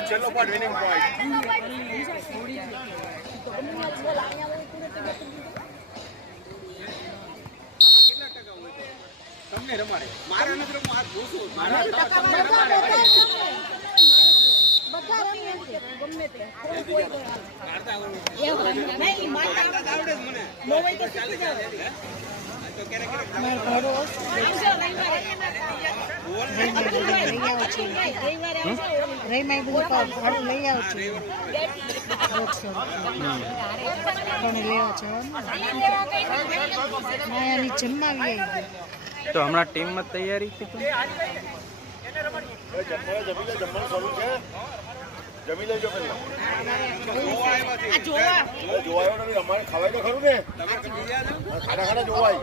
છેલ્લો point winning point તમને રમાડે મારા નથી રમવું આ જોશું મારા તમને રમાડે બધા રમી ગમે તે કાઢતા નહીં માતા આવડે મને નો હોય તો ચાલી જાય તો ક્યારે ક્યારે ઘરો રહીમાં બધું ભાડું લઈ આવ છું પણ લેવા છો માયાની જમવાવી આવી તો હમણાં ટીમમાં તૈયારી કીધું જમી લેજો પેલા જોવાયો નથી અમારે ખવાય તો ખરું ને ખાડા ખાડા જોવાય